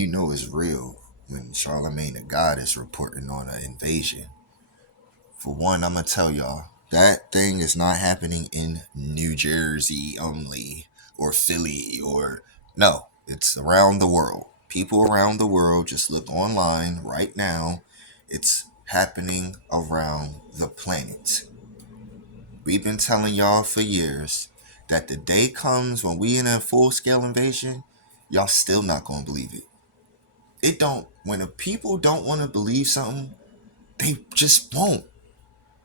you know it's real when Charlemagne the God is reporting on an invasion. For one, I'm gonna tell y'all that thing is not happening in New Jersey only or Philly or no, it's around the world. People around the world just look online right now. It's happening around the planet. We've been telling y'all for years that the day comes when we in a full scale invasion, y'all still not gonna believe it. It don't when the people don't want to believe something, they just won't.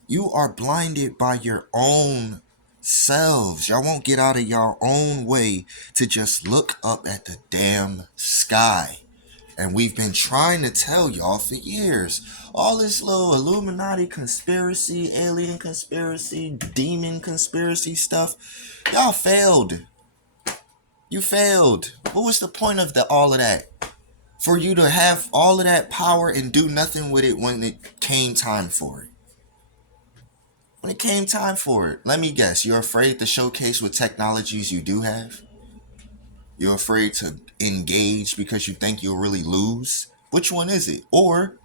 You are blinded by your own selves. Y'all won't get out of your own way to just look up at the damn sky. And we've been trying to tell y'all for years. All this little Illuminati conspiracy, alien conspiracy, demon conspiracy stuff, y'all failed. You failed. What was the point of all of that? For you to have all of that power and do nothing with it when it came time for it. When it came time for it, let me guess, you're afraid to showcase what technologies you do have? You're afraid to engage because you think you'll really lose? Which one is it? Or,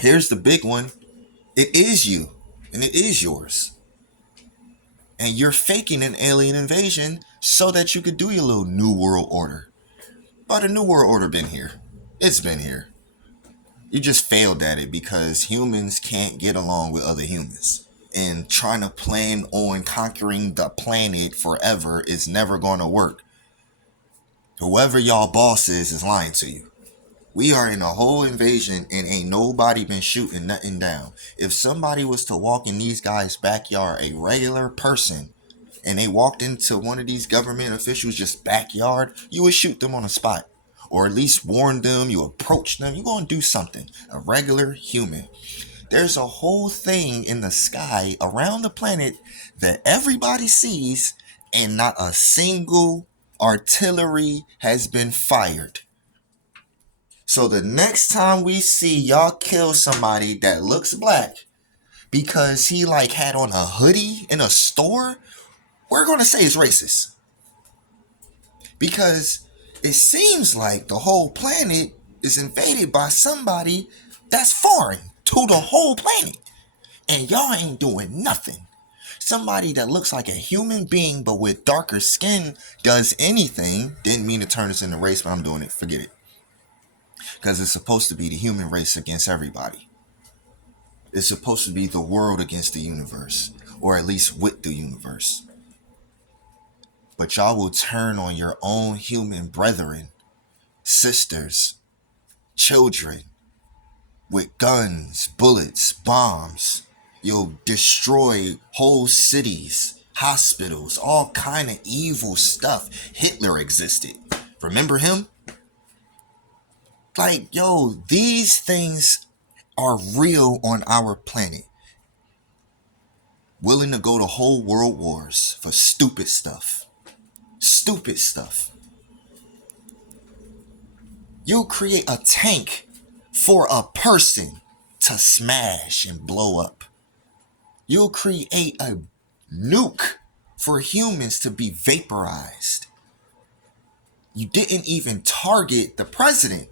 here's the big one, it is you, and it is yours. And you're faking an alien invasion so that you could do your little New World Order. But the New World Order been here. It's been here. You just failed at it because humans can't get along with other humans. And trying to plan on conquering the planet forever is never going to work. Whoever y'all boss is lying to you. We are in a whole invasion and ain't nobody been shooting nothing down. If somebody was to walk in these guys' backyard, a regular person, and they walked into one of these government officials' just backyard, you would shoot them on the spot. Or at least warn them, you approach them, you're going to do something. A regular human. There's a whole thing in the sky around the planet that everybody sees and not a single artillery has been fired. So the next time we see y'all kill somebody that looks black because he like had on a hoodie in a store, we're going to say it's racist. Because it seems like the whole planet is invaded by somebody that's foreign to the whole planet. And y'all ain't doing nothing. Somebody that looks like a human being but with darker skin does anything. Didn't mean to turn this into race, but I'm doing it. Forget it. Because it's supposed to be the human race against everybody. It's supposed to be the world against the universe. Or at least with the universe. But y'all will turn on your own human brethren, sisters, children, with guns, bullets, bombs. You'll destroy whole cities, hospitals, all kind of evil stuff. Hitler existed. Remember him? Like, yo, these things are real on our planet. Willing to go to whole world wars for stupid stuff. Stupid stuff. You'll create a tank for a person to smash and blow up. You'll create a nuke for humans to be vaporized. You didn't even target the president.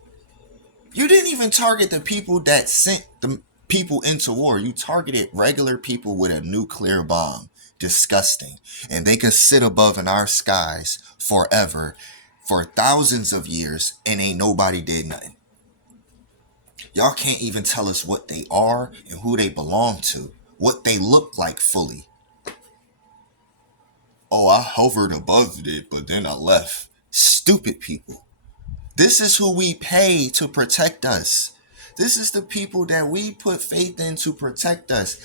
You didn't even target the people that sent the people into war. You targeted regular people with a nuclear bomb. Disgusting. And they could sit above in our skies forever, for thousands of years, and ain't nobody did nothing. Y'all can't even tell us what they are and who they belong to, what they look like fully. Oh, I hovered above it, but then I left. Stupid people. This is who we pay to protect us. This is the people that we put faith in to protect us.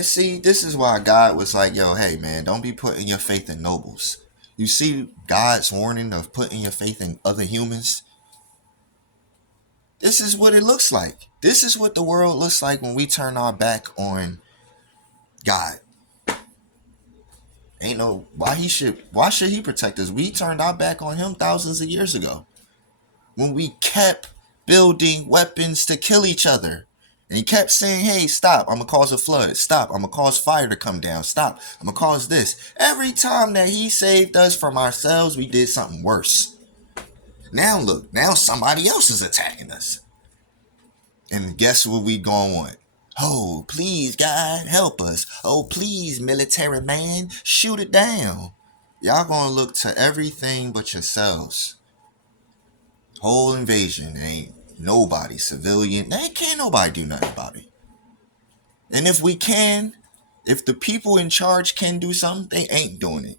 See, this is why God was like, yo, hey, man, don't be putting your faith in nobles. You see God's warning of putting your faith in other humans? This is what it looks like. This is what the world looks like when we turn our back on God. Ain't no why should he protect us? We turned our back on him thousands of years ago. When we kept building weapons to kill each other. And he kept saying, hey, stop, I'm going to cause a flood. Stop, I'm going to cause fire to come down. Stop, I'm going to cause this. Every time that he saved us from ourselves, we did something worse. Now look, now somebody else is attacking us. And guess what we gonna want? Oh, please, God, help us. Oh, please, military man, shoot it down. Y'all gonna look to everything but yourselves. Whole invasion ain't nobody civilian. They can't nobody do nothing about it. And if we can, if the people in charge can do something, they ain't doing it.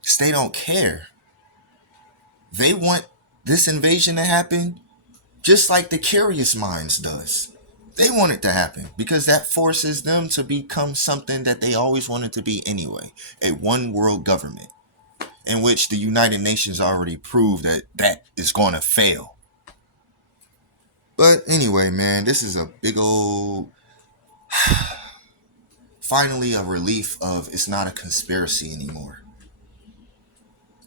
Because they don't care. They want this invasion to happen just like the Curious Minds does. They want it to happen because that forces them to become something that they always wanted to be anyway, a one world government, in which the United Nations already proved that that is going to fail. But anyway, man, this is a big old, finally a relief of it's not a conspiracy anymore.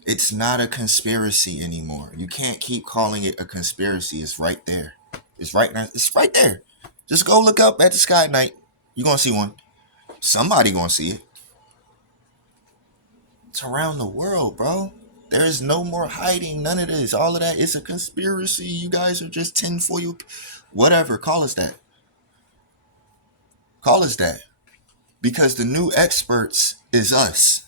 It's not a conspiracy anymore. You can't keep calling it a conspiracy. It's right there. It's right now. It's right there. Just go look up at the sky at night. You're going to see one. Somebody going to see it. It's around the world, bro. There is no more hiding. None of this. All of that is a conspiracy. You guys are just tinfoil. Whatever. Call us that. Call us that. Because the new experts is us.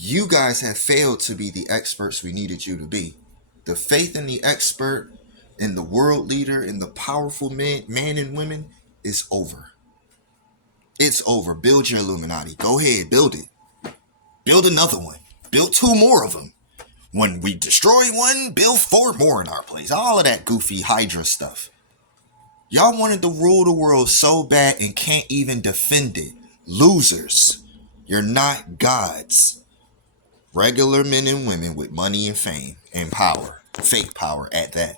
You guys have failed to be the experts we needed you to be. The faith in the expert, in the world leader, in the powerful man and women is over. It's over. Build your Illuminati. Go ahead, build it. Build another one. Build 2 more of them. When we destroy one, build 4 more in our place. All of that goofy Hydra stuff. Y'all wanted to rule the world so bad and can't even defend it. Losers. You're not gods. Regular men and women with money and fame and power. Fake power at that.